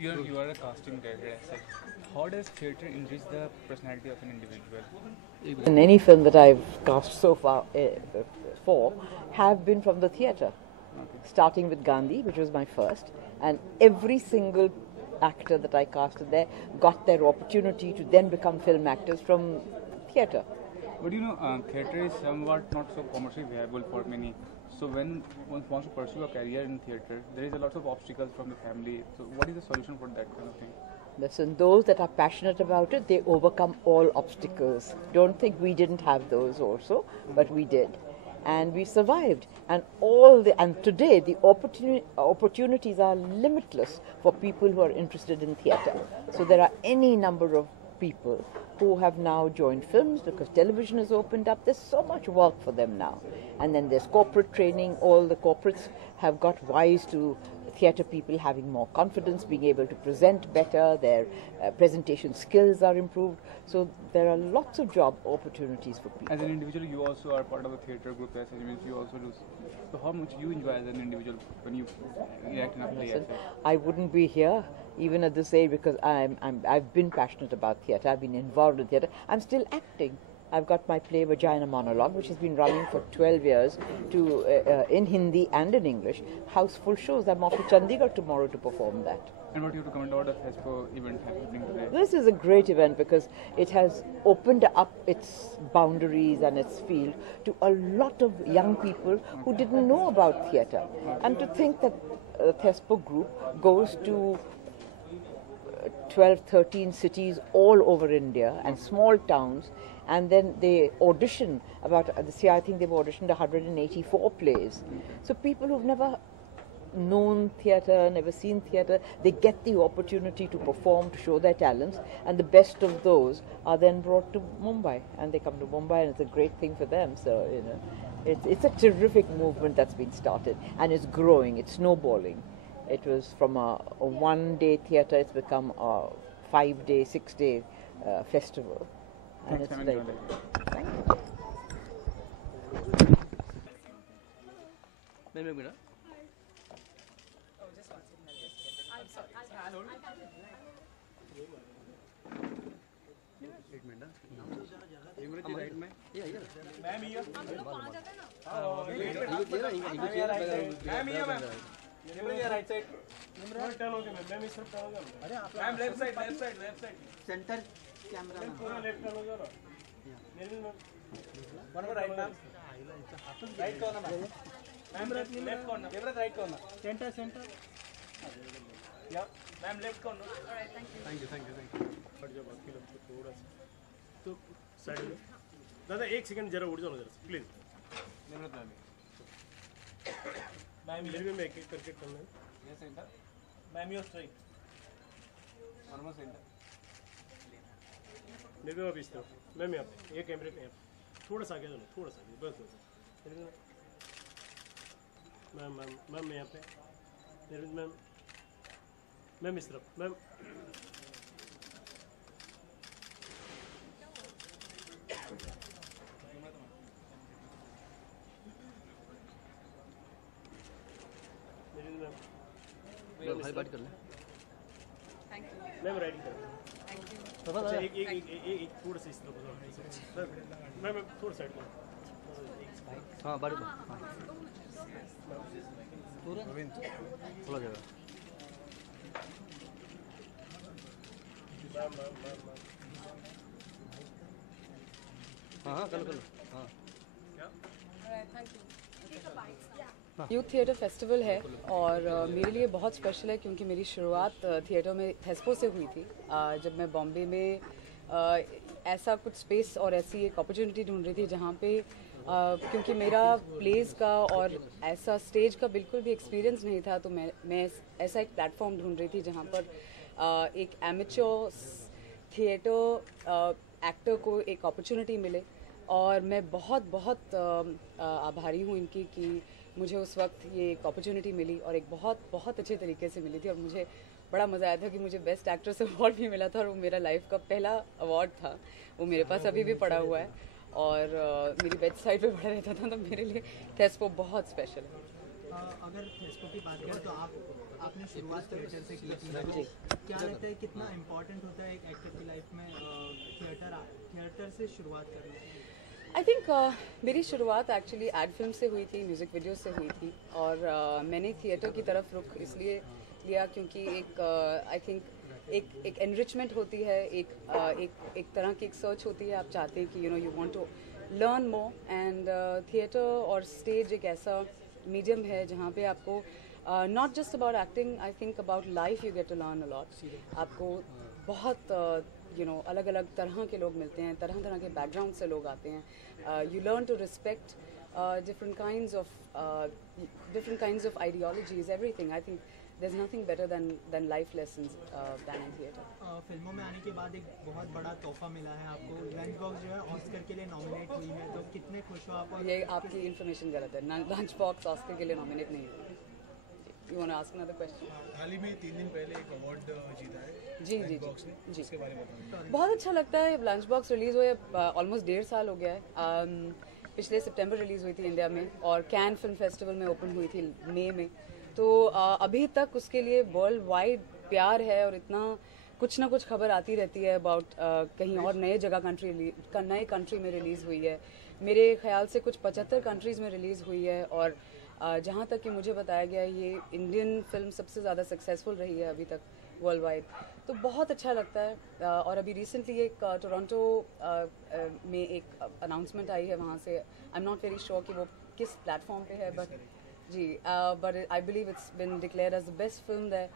You are a casting director as such. How does theatre enrich the personality of an individual? In any film that I've cast so far for have been from the theatre, starting with Gandhi, which was my first, and every single actor that I casted there got their opportunity to then become film actors from theatre. But theatre is somewhat not so commercially viable for many. So when one wants to pursue a career in theatre, there is a lot of obstacles from the family. So what is the solution for that kind of thing? Listen, those that are passionate about it, they overcome all obstacles. Don't think we didn't have those also, but we did. And we survived. And today the opportunities are limitless for people who are interested in theatre. So there are any number of people who have now joined films because television has opened up. There's so much work for them now. And then there's corporate training. All the corporates have got wise to theatre people having more confidence, being able to present better, their presentation skills are improved. So there are lots of job opportunities for people. As an individual, you also are part of a theatre group, as you also do. So how much you enjoy as an individual when you react in a play? Listen, I wouldn't be here even at this age because I've been passionate about theatre. I've been involved in theatre. I'm still acting. I've got my play Vagina Monologue, which has been running for 12 years in Hindi and in English. Houseful shows. I'm off to Chandigarh tomorrow to perform that. And what do you recommend about the FESPO event happening today? This is a great event because it has opened up its boundaries and its field to a lot of young people who didn't know about theatre. And to think that FESPO group goes to 12, 13 cities all over India and small towns, and then they audition this year I think they've auditioned 184 plays. So people who've never known theatre, never seen theatre, they get the opportunity to perform, to show their talents, and the best of those are then brought to Mumbai, and they come to Mumbai, and it's a great thing for them. So it's a terrific movement that's been started, and it's growing, it's snowballing. It was from a one-day theatre, it's become a 5-day, 6-day festival. And it's very good. Thank you. Right side turn हो गया मैम इस तरफ टर्न हो गया अरे आप ma'am left side centre camera पूरा left turn हो गया मेरे वन को राइट मैम राइट कौन है मैम लेफ्ट कौन है कैमरा राइट कौन है सेंटर या मैम लेफ्ट कौन थैंक यू हट जाओ बाकी लोग थोड़ा सा तो साइड में दादा 1 सेकंड जरा उठ जाओ जरा प्लीज निम्रत मैम मेरे में एक करके करना है ये centre ma'am your strike normal centre मेरे में वापस तो मैम यहाँ पे ये कैमरे पे थोड़ा सा आगे दो थोड़ा सा बस मैम यहाँ पे मेरे मैम इस तरफ मैम भाई बात कर ले थैंक यू मैम राइट कर थैंक यू अच्छा एक थोड़ा सा इस तरफ मैम थोड़ा साइड में हां बात हां थोड़ा जगह मैम हां कर हां क्या thank you youth theatre festival है और मेरे लिए बहुत स्पेशल है क्योंकि मेरी शुरुआत थिएटर में फेस्पो से हुई थी। जब मैं बॉम्बे में ऐसा कुछ स्पेस और ऐसी एक अपॉर्चुनिटी ढूंढ रही थी जहाँ पे क्योंकि मेरा प्लेस का और ऐसा स्टेज का बिल्कुल भी एक्सपीरियंस नहीं था, तो मैं ऐसा एक प्लेटफॉर्म ढूंढ रही थी जहाँ पर एक एमेच्योर थिएटर एक्टर को एक अपॉर्चुनिटी मिले। और मैं बहुत आभारी हूँ इनकी कि मुझे उस वक्त ये एक अपॉर्चुनिटी मिली और एक बहुत अच्छे तरीके से मिली थी। और मुझे बड़ा मज़ा आया था कि मुझे बेस्ट एक्ट्रेस अवार्ड भी मिला था और वो मेरा लाइफ का पहला अवार्ड था। वो मेरे पास अभी भी पड़ा हुआ है और मेरी बेड साइड पे पड़ा रहता था, तो मेरे लिए फेस्पो बहुत स्पेशल है। अगर फेस्पो की बात करें तो आप आपने शुरुआत थिएटर से की थी, तो क्या लगता है कितना इम्पोर्टेंट होता है एक एक्टर की लाइफ में थिएटर से शुरुआत करना? आई थिंक मेरी शुरुआत एक्चुअली एड फिल्म से हुई थी, म्यूज़िक वीडियो से हुई थी, और मैंने थिएटर की तरफ रुख इसलिए लिया क्योंकि एक आई थिंक एक एनरिचमेंट होती है, एक तरह की एक सर्च होती है। आप चाहते हैं कि you want to learn more, and theatre और स्टेज एक ऐसा मीडियम है जहाँ पे आपको not just about acting, I think about life you get to learn a lot. आपको बहुत अलग अलग तरह के लोग मिलते हैं, तरह तरह के बैकग्राउंड से लोग आते हैं। You learn to respect different kinds of ideologies, everything. I think there's nothing better than life lessons than in theatre. फिल्मों में आने के बाद एक बहुत बड़ा तोहफा मिला है आपको, लंच बॉक्स जो है ऑस्कर के लिए नॉमिनेट हुई है, तो कितने खुश हो आप? ये आपकी इन्फॉर्मेशन गलत है, लंच बॉक्स ऑस्कर के लिए नॉमिनेट नहीं हुई। You want to ask another question? हाल ही में 3 दिन पहले एक अवार्ड जीता है जी जी, इसके बारे में बताइए। बहुत अच्छा लगता है। लंच बॉक्स रिलीज़ हुए ऑलमोस्ट 1.5 साल हो गया है। पिछले सितंबर रिलीज़ हुई थी इंडिया में, और कैन फिल्म फेस्टिवल में ओपन हुई थी मई में। तो अभी तक उसके लिए वर्ल्ड वाइड प्यार है, और इतना कुछ ना कुछ खबर आती रहती है अबाउट कहीं और नए कंट्री में रिलीज़ हुई है। मेरे ख्याल से कुछ 75 कंट्रीज़ में रिलीज़ हुई है, और जहाँ तक कि मुझे बताया गया ये इंडियन फिल्म सबसे ज़्यादा सक्सेसफुल रही है अभी तक वर्ल्ड वाइड। तो बहुत अच्छा लगता है। और अभी रिसेंटली एक टोरंटो में एक अनाउंसमेंट आई है वहाँ से, I am not very sure कि वो किस प्लेटफॉर्म पे है, but I believe it's been declared as the best film there,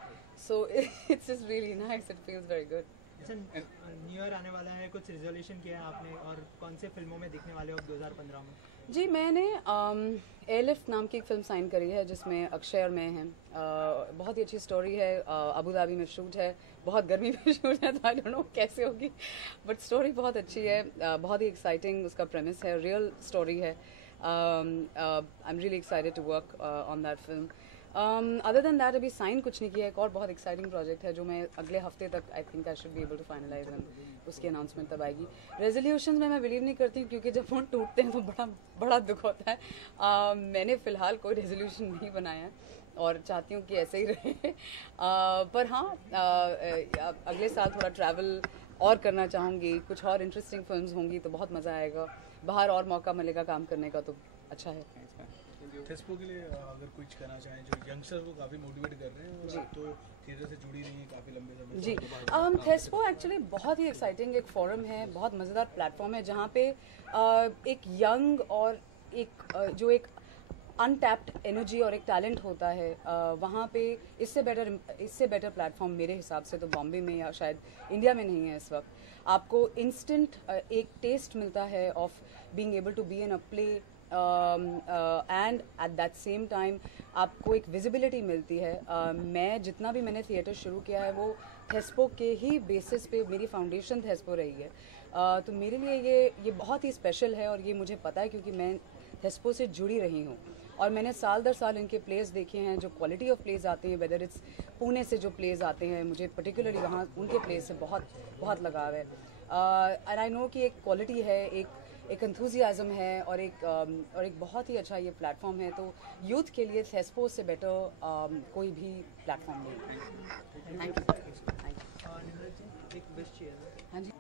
so it's just really nice, it feels very good. New year आने वाला है, कुछ रिजोल्यूशन किया है आपने, और कौन से फिल्मों में दिखने वाले हो 2015 में? जी, मैंने एयरलिफ्ट नाम की एक फ़िल्म साइन करी है जिसमें अक्षय और मैं हैं। बहुत ही अच्छी स्टोरी है, अबू धाबी में शूट है, बहुत गर्मी में शूट है, तो आई डोंट नो कैसे होगी, बट स्टोरी बहुत अच्छी है, बहुत ही एक्साइटिंग उसका प्रेमिस है, रियल स्टोरी है। I am really excited to work on that film. Other than that अभी साइन कुछ नहीं किया है। एक और बहुत एक्साइटिंग प्रोजेक्ट है जो मैं अगले हफ्ते तक I think I should be able to finalise, and उसकी अनाउंसमेंट तब आएगी। रेजोल्यूशन में मैं बिलीव नहीं करती हूँ क्योंकि जब फोन टूटते हैं तो बड़ा दुख होता है। मैंने फ़िलहाल कोई रेजोल्यूशन नहीं बनाया है और चाहती हूँ कि ऐसे ही रहे। पर हाँ, अगले साल थोड़ा ट्रैवल और करना चाहूँगी, कुछ और इंटरेस्टिंग फिल्म्स होंगी तो बहुत मज़ा आएगा, बाहर और मौका मिलेगा काम करने का तो अच्छा है। थेस्पो के लिए अगर कुछ करना चाहें, जो यंगस्टर को काफ़ी मोटिवेट कर रहे हैं, और आप तो थिएटर से जुड़ी रही हैं काफ़ी लंबे समय से। जी, थेस्पो एक्चुअली बहुत ही एक्साइटिंग एक फोरम है, बहुत मज़ेदार प्लेटफॉर्म है जहाँ पे एक यंग और एक अनटैप्ड एनर्जी और एक टैलेंट होता है, वहाँ पे इससे बेटर प्लेटफॉर्म मेरे हिसाब से तो बॉम्बे में या शायद इंडिया में नहीं है इस वक्त। आपको इंस्टेंट एक टेस्ट मिलता है of being able to be in a play, and at that same time आपको एक विजिबिलिटी मिलती है। मैं जितना भी मैंने थिएटर शुरू किया है वो थेस्पो के ही बेसिस पे, मेरी फाउंडेशन थेस्पो रही है। तो मेरे लिए ये बहुत ही स्पेशल है, और ये मुझे पता है क्योंकि मैं थेस्पो से जुड़ी रही हूँ, और मैंने साल दर साल इनके प्लेस देखे हैं, जो क्वालिटी ऑफ प्लेस आते हैं, वेदर इट्स पुणे से जो प्लेस आते हैं, मुझे पर्टिकुलरली वहाँ उनके प्लेस से बहुत लगाव है। एंड आई नो कि एक क्वालिटी है, एक एंथुजियाज्म है, और एक बहुत ही अच्छा ये प्लेटफॉर्म है। तो यूथ के लिए थेस्पो से बेटर कोई भी प्लेटफॉर्म नहीं। Thank you. एक विश चाहिए। हाँ जी।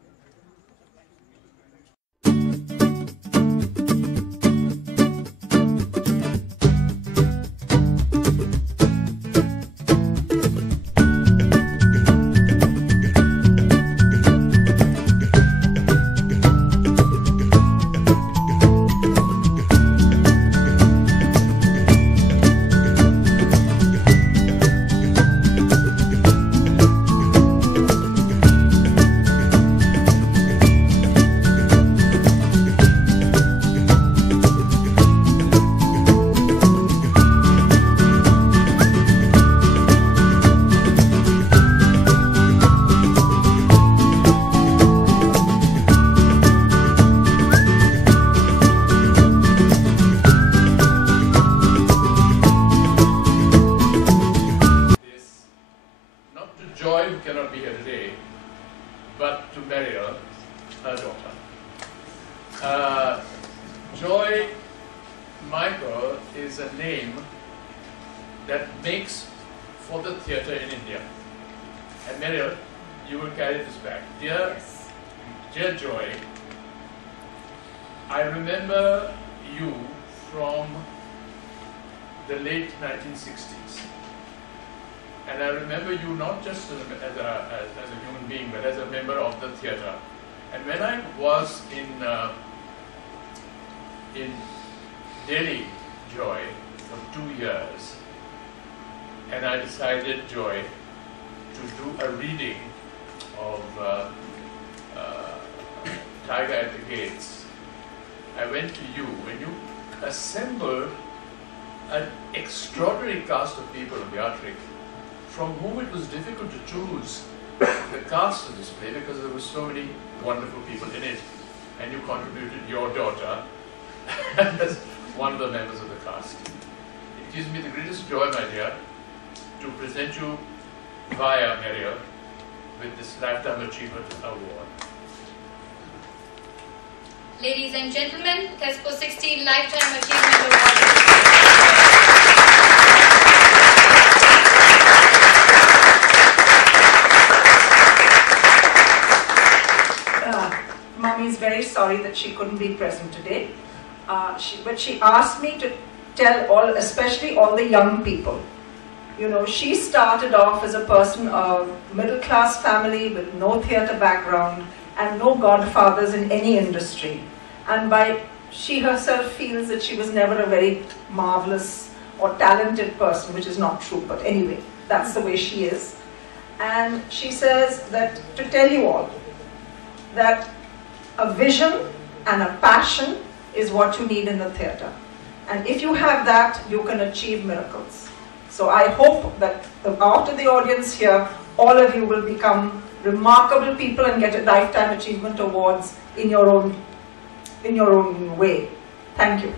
Joy, who cannot be here today, but to marry her daughter. Joy Michael is a name that makes for the theatre in India. And Mariel, you will carry this back. Dear Joy, I remember you from the late 1960s. And I remember you not just as a human being, but as a member of the theatre. And when I was in Delhi, Joy, for 2 years, and I decided, Joy, to do a reading of Tiger at the Gates, I went to you and you assembled an extraordinary cast of people in Beatrix from whom it was difficult to choose the cast of this play because there were so many wonderful people in it, and you contributed your daughter as one of the members of the cast. It gives me the greatest joy, my dear, to present you via Mariel with this Lifetime Achievement Award. Ladies and gentlemen, THESPO 16 Lifetime Achievement Award. Mommy is very sorry that she couldn't be present today, but she asked me to tell all, especially all the young people. You know, she started off as a person of middle-class family with no theatre background and no godfathers in any industry. And she herself feels that she was never a very marvelous or talented person, which is not true, but anyway, that's the way she is. And she says that to tell you all that a vision and a passion is what you need in the theatre. And if you have that, you can achieve miracles. So I hope that after the audience here, all of you will become remarkable people and get a Lifetime Achievement Awards in your own way. Thank you.